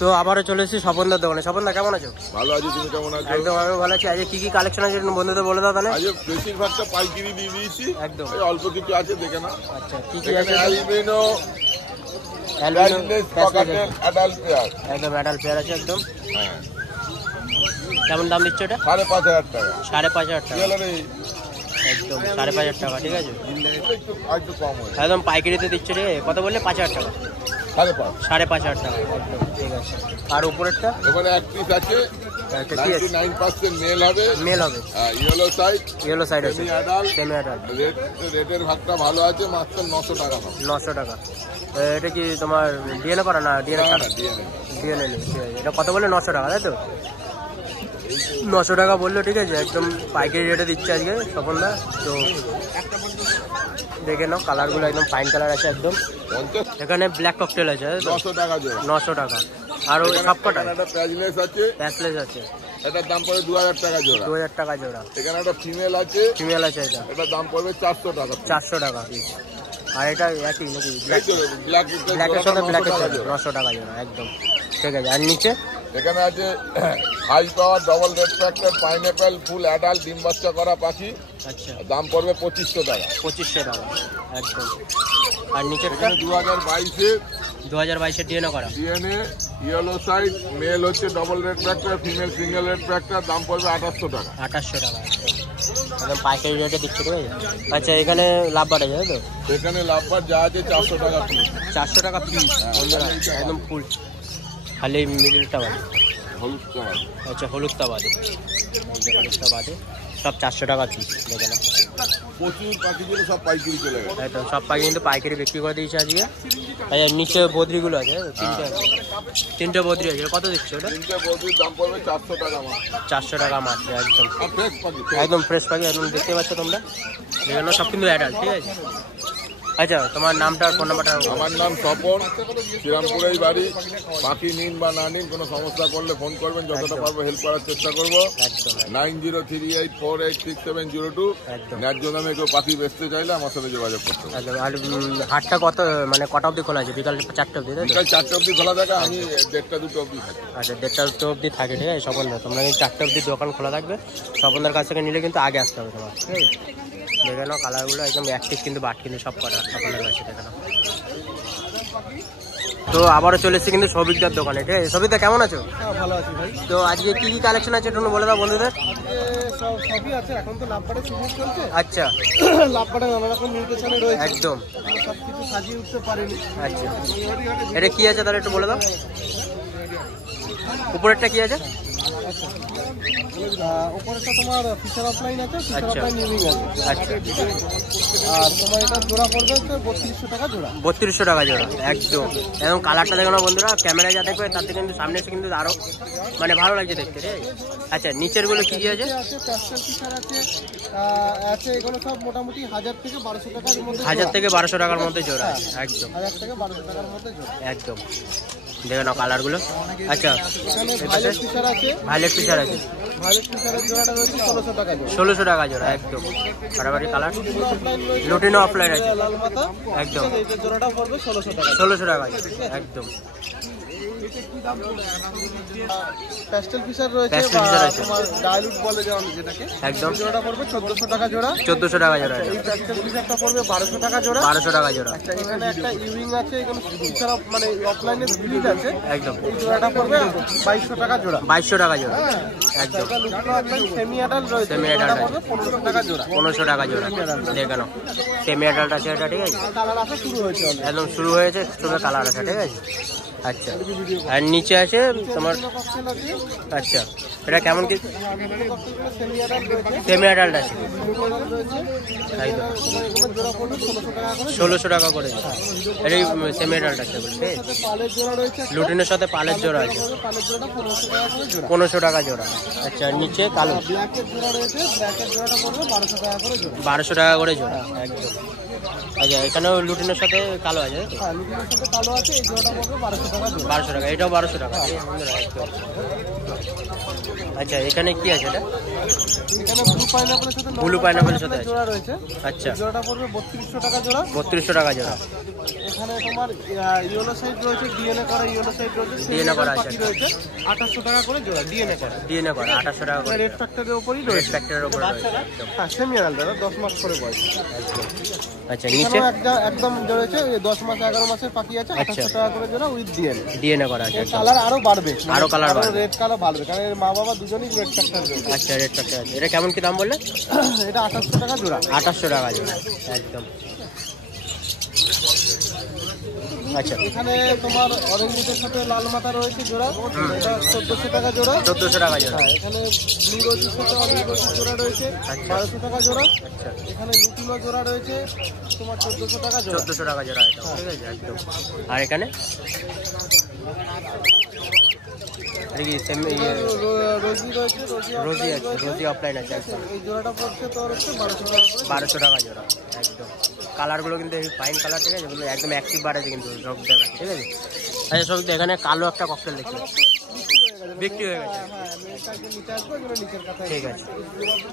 তো আবারও চলে এসেছি স্বপনদার দোকানে। স্বপনদা কেমন আছো? ভালো আছি, তুমি কেমন আছো? একদম আমি ভালো আছি। আজকে কি কি কালেকশন আছে বন্ধুদের বলে দাও তাহলে। আজকে বেশিরভাগটা পাইকারি দিয়ে দিয়েছি, একদম অল্প কিছু আছে দেখে না। আচ্ছা কি কি আছে? অ্যালবিনো অ্যাডাল্ট পেয়ার, একদম অ্যাডাল্ট পেয়ার আছে একদম। হ্যাঁ কেমন দাম দিচ্ছ এটা? 5,500 টাকা। 5,500 টাকা একদম 5,500 টাকা, ঠিক আছে একটু কম হয়, একদম পাইকারিতে দিচ্ছে রে। কত বললে? 5,000 টাকা, 5,500 টাকা একদম ঠিক আছে। আর উপরেরটা ওখানে এক পিস আছে, 99% মেল হবে, মেল হবে, ইয়েলো সাইড আছে, সেমি অ্যাডাল্ট। রেটের ভাগটা ভালো আছে, মাত্র 900 টাকা। 900 টাকা। এটা কি তোমার ডিএনএ করা না? ডিএনএ ডিএনএ ঠিক আছে। এটা কত বললে? 900 টাকা, তাই তো? 900 টাকা বললো, ঠিক আছে একদম পাইকারি রেটে দিচ্ছে আজকে স্বপনদা। তো দেখে নাও, কালারগুলো একদম ফাইন কালার আছে একদম। এখানে ব্ল্যাক ককটেল আছে 900 টাকা জোড়া। 900 টাকা। আর ওই সবকটা একটা প্যাচলেস আছে, প্যাচলেস আছে, এটার দাম পড়বে 2000 টাকা জোড়া। 2000 টাকা জোড়া। এখানে একটা ফিমেল আছে, ফিমেল আছে, এটার দাম পড়বে 400 টাকা। 400 টাকা পিস। আর এটা একই নাকি? ব্ল্যাকের সাথে ব্ল্যাকের সাথে 900 টাকা জোড়া একদম ঠিক আছে। আর নিচে এখানে আছে high power double red factor pineapple full adult ডিম বাচ্চা করা পাখি, আচ্ছা দাম পড়বে 2500 টাকা। 2500 টাকা একদম। আর নিচে এখানে 2022 ডিএনএ করা, ডিএনএ ইয়েলো সাইড, মেল হচ্ছে double red factor, female single red factor, দাম পড়বে 2800 টাকা। 2800 টাকা একদম পাইকারি রেটে দিচ্ছে, ঠিক আছে। আচ্ছা এখানে লাভ বাড়ে যায় তো? এখানে লাভবার যা আছে 400 টাকা পিস। 400 টাকা পিস একদম ফুল, খালি মিডিলটা বাদে, হলুদটা আছে। আচ্ছা হলুদটা বাদে, হলুদটা বাদে সব 400 টাকা পিস। দেখে না প্রচুর পাখিগুলো সব পাইকারি চলে গেছে, একদম সব পাখি কিন্তু পাইকারি বিক্রি করে দিয়েছে আজকে। আচ্ছা নিচে বদ্রিগুলো আছে, তিনটে বদ্রি আছে, কত দিচ্ছে ওটা? তিনটে বদ্রির দাম পড়বে 400 টাকা মাত্র। 400 টাকা মাত্র একদম ফ্রেশ পাখি, একদম ফ্রেশ পাখি একদম দেখতে পাচ্ছ তোমরা। দেখে সব কিন্তু অ্যাডাল্ট, ঠিক আছে। আচ্ছা তোমার নামটা আর ফোন নাম্বারটা? আমার নাম স্বপন, শ্রীরামপুরেই বাড়ি। পাখি নিন বা না নিন, কোনো সমস্যা করলে ফোন করবেন, যতটা পারবো হেল্প করার চেষ্টা করবো। একদম 9038486702। ন্যায্য দামে কেউ পাখি বেচতে চাইলে আমার সাথে যোগাযোগ করতে হবে। একদম। আর হাটটা কত মানে কটা অবধি খোলা আছে? বিকাল 4টা অবধি? বিকাল 4টা অবধি খোলা থাকে, আমি 1:30-2টো অবধি থাকি। আচ্ছা 1:30-2 অবধি থাকে, ঠিক আছে স্বপনদা। তোমরা কিন্তু 4টা অবধি দোকান খোলা থাকবে। স্বপনদার কাছ থেকে নিলে কিন্তু আগে আসতে হবে তোমার, ঠিক আছে। দেখে নাও কালারগুলো একদম অ্যাক্টিভ কিন্তু বাট কিন্তু সব কটা স্বপনদার কাছে, দেখে নাও। তো আবারও চলে এসেছি কিন্তু সৌভিকদার দোকানে, ঠিক আছে। সৌভিকদা কেমন আছো? ভালো আছি ভাই। তো আজকে কি কি কালেকশন আছে একটু বলে দাও বন্ধুদের। সবই আছে, এখন তো লাভবারের সিজন চলছে। আচ্ছা লাভবারে নানা রকম নির্দেশনা রয়েছে, একদম সবকিছু সাজিয়ে উঠতে পারিনি। আচ্ছা এটা কি আছে তাহলে একটু বলে দাও। উপরেরটা কি আছে? উপরেরটা তোমার ফিচার অফলাইন আছে, ফিচার অফলাইন ইউনিং আছে। আচ্ছা আর তোমার এটা জোড়া পড়বে 3200 টাকা জোড়া। 3200 টাকা জোড়া একদম। এবং কালারটা দেখো না বন্ধুরা, ক্যামেরায় যা দেখবে তার থেকে কিন্তু সামনে এসে কিন্তু আরো মানে ভালো লাগছে দেখতে, ঠিক আছে। আচ্ছা নিচের গুলো কি কি আছে? প্যাস্টেল ফিচার আছে, আছে এগুলো সব মোটামুটি 1000 থেকে 1200 টাকার মধ্যে। 1000 থেকে 1200 টাকার মধ্যে জোড়া একদম। 1000 থেকে 1200 টাকার মধ্যে জোড়া একদম। দেখে নাও কালারগুলো। আচ্ছা ভাইলেট ফিচার আছে, ভাইলেট ফিচার আছে, ভাইলেট ফিচারের জোড়াটা রয়েছে 1600 টাকা জোড়া। 1600 টাকা জোড়া একদম ফাটাফাটি কালার। লুটিনো অফলাইন আছে লাল মাথা একদম, এই জোড়াটা পড়বে 1600 টাকা। 1600 টাকা একদম। প্যাস্টেল ফিচার রয়েছে, প্যাস্টেল ফিচার আছে, তোমার ডাইলুট বলে যেটাকে, একদম। জোড়াটা পড়বে 1400 টাকা জোড়া। 1400 টাকা জোড়া। এই প্যাস্টেল ফিচারটা পড়বে 1200 টাকা জোড়া। 1200 টাকা জোড়া। আচ্ছা এখানে একটা ইউইং আছে, এখানে ফিচার মানে অফলাইনে স্পিড আছে একদম। এই জোড়াটা পড়বে 2200 টাকা জোড়া। 2200 টাকা জোড়া একদম। এটা লুটিনো অফলাইন সেমি অ্যাডাল্ট রয়েছে, সেমি এটা অ্যাডাল্ট পড়বে 1500 টাকা জোড়া। 1500 টাকা জোড়া। দেখে নাও সেমি অ্যাডাল্ট আছে এটা, ঠিক আছে। কালার আসা শুরু হয়েছে অলরেডি, একদম শুরু হয়েছে, শুরু কালার আছে, ঠিক আছে। আচ্ছা আর নিচে আছে তোমার, আচ্ছা এটা কেমন কি? সেমি অ্যাডাল্ট রয়েছে, সেমি অ্যাডাল্ট আছে রয়েছে, একদম। জোড়া পড়বে 1600 টাকা করে। 1600 টাকা করে এটাই সেমি অ্যাডাল্ট আছে, বুঝতে। পালের জোড়া রয়েছে, লুটিনের সাথে পালের জোড়া আছে, পালের জোড়াটা 1500 টাকা করে জোড়া। 1500 টাকা জোড়া। আচ্ছা নিচে কালো ব্ল্যাকের জোড়া রয়েছে, ব্ল্যাকের জোড়াটা পড়বে 1200 টাকা করে জোড়া। 1200 টাকা করে জোড়া একদম। আচ্ছা এখানেও লুটিনের সাথে কালো আছে, হ্যাঁ লুটিনের সাথে কালো আছে, এই জোড়াটা পড়বে 1200 টাকা জোড়া। 1200 টাকা, এটাও 1200 টাকা একদম। আচ্ছা এখানে কি আছে এটা? এখানে ব্লু পাইনাপেলের সাথে ব্লু পাইনাপেলের সাথে আছে। জোড়া রয়েছে। আচ্ছা জোড়াটা পড়বে 3200 টাকা জোড়া। 3200 টাকা জোড়া। এখানে তোমার ইয়েলো সাইড রয়েছে, ডিএনএ করা ইয়েলো সাইড রয়েছে, DNA করা আছে। পাখি রয়েছে 2800 টাকা করে জোড়া ডিএনএ করা। ডিএনএ করা 2800 টাকা করে। রেড ফ্যাক্টরের উপরই রেড রয়েছে। ফ্যাক্টরের উপরে রয়েছে একদম। হ্যাঁ সেমি অ্যাডাল্ট দাদা, 10 মাস করে বয়স। আচ্ছা নিচে এখানেও একদম রয়েছে 10 মাস 11 মাসের পাখি আছে, 2800 টাকা করে জোড়া উইথ ডিএনএ। ডিএনএ করা আছে। কালার আরো বাড়বে, আরো কালার বাড়বে। রেড কালার বাড়বে, কারণ এর মা বাবা দুজনেই রেড ফ্যাক্টর রয়েছে। আচ্ছা রেড ফ্যাক্টর আছে। এটা কেমন কি দাম বললে? এটা 2800 টাকা জোড়া। 2800 টাকা জোড়া একদম। আচ্ছা এখানে তোমার অরেঞ্জের সাথে লাল মাথা রয়েছে জোড়া, এটা 1400 টাকা জোড়া। 1400 টাকা জোড়া। হ্যাঁ এখানে ব্লু রোজের সাথে অরেঞ্জ রোজের জোড়া রয়েছে, আচ্ছা। 1200 টাকা জোড়া। আচ্ছা এখানে লুটিনো জোড়া রয়েছে তোমার 1400 টাকা জোড়া। 1400 টাকা জোড়া এটা, ঠিক আছে একদম। আর এখানে এটা কি সেম ইয়ে রোজি রয়েছে, রোজি আছে, রোজি অফলাইন আছে একদম। এই জোড়াটা পড়ছে তোর হচ্ছে 1200 টাকা করে। 1200 টাকা জোড়া একদম। কালারগুলো কিন্তু ফাইন কালার, ঠিক আছে, এগুলো একদম অ্যাক্টিভ বার আছে কিন্তু সব জায়গায়, ঠিক আছে। আচ্ছা সব এখানে কালো একটা ককটেল দেখছি, বিক্রি হয়ে গেছে। হ্যাঁ মেয়েটাকে নিতে আসবে, এগুলো নিচের কথায়। ঠিক আছে,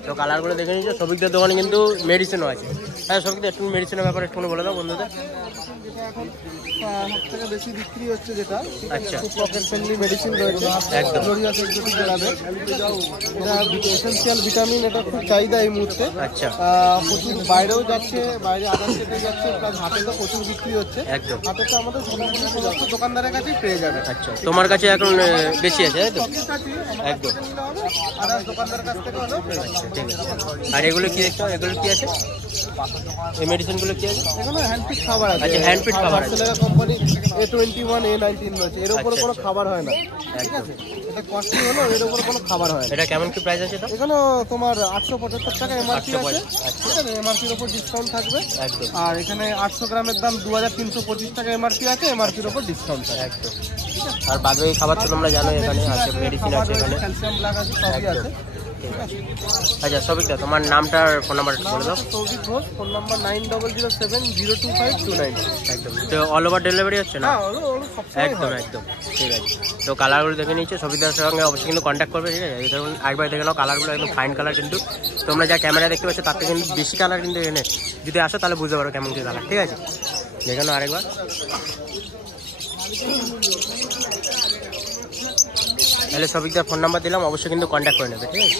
তো কালারগুলো দেখে নিচ্ছ। সবিকদের দোকানে কিন্তু মেডিসিনও আছে। হ্যাঁ সবিকদের একটু মেডিসিনের ব্যাপারে একটু বলে দাও বন্ধুদের। যেটা এখন সবথেকে বেশি বিক্রি হচ্ছে যেটা, আচ্ছা খুব পকেট ফ্রেন্ডলি মেডিসিন রয়েছে একদম। গ্লোরিয়াস এক্সোটিক জেলাবে। এটা এসেনশিয়াল ভিটামিন, এটা খুব চাহিদা এই মুহূর্তে। আচ্ছা প্রচুর বাইরেও যাচ্ছে, বাইরে আদার স্টেটে যাচ্ছে, প্লাস হাটে তো প্রচুর বিক্রি হচ্ছে। একদম। হাটে তো আমাদের সমস্ত দোকানদারের কাছেই পেয়ে যাবে। আচ্ছা তোমার কাছে এখন বেশি আছে তাই তো? একদম। আদার দোকানদারের কাছ থেকে হলেও পেয়ে যাবে। আচ্ছা ঠিক আছে। আর এগুলো কি দেখতে হবে? এগুলো কি আছে? এই মেডিসিনগুলো কি আছে? এখানে হ্যান্ডপিক খাবার আছে। আচ্ছা, handpicked খাবার আছে। কোম্পানি A21 A19 রয়েছে, এর উপরে আচ্ছা, কোনো আচ্ছা। খাবার হয় না, ঠিক আছে। এটা কস্টলি হলো, এর উপরে কোনো খাবার হয় না। এটা কেমন কি প্রাইস আছে তো? এখানে তোমার 875 টাকা এমআরপি আছে, 875, ঠিক আছে, এমআরপির উপর ডিসকাউন্ট থাকবে। একদম আর এখানে 800 গ্রামের দাম 2325 টাকা এমআরপি আছে, এমআরপির উপর ডিসকাউন্ট থাকবে। একদম। আর বাদ বাকি খাবার তো তোমরা জানো এখানে আছে, মেডিসিন আছে এখানে। ক্যালসিয়াম ব্লাক আছে, সবই আছে। আচ্ছা সবিকদা তোমার নামটা আর ফোন নাম্বার বলে দাও। Souvik Ghosh, phone number 9007025229। একদম। তো অল ওভার ডেলিভারি হচ্ছে না? হ্যাঁ ওগুলো সবসময় একদম হয়। একদম ঠিক আছে। তো কালারগুলো দেখে নিচ্ছে, সবিতার সঙ্গে অবশ্যই কিন্তু কন্ট্যাক্ট করবে, ঠিক আছে। এই ধরুন একবার দেখে নাও, কালারগুলো একদম ফাইন কালার, কিন্তু তোমরা যা ক্যামেরা দেখতে পাচ্ছ তার থেকে কিন্তু বেশি কালার কিন্তু এখানে যদি আসো তাহলে বুঝতে পারো কেমন কি কালার, ঠিক আছে। দেখে নাও আরেকবার। তাহলে সবিকদার ফোন নাম্বার দিলাম, অবশ্যই কিন্তু কন্ট্যাক্ট করে নেবে, ঠিক আছে।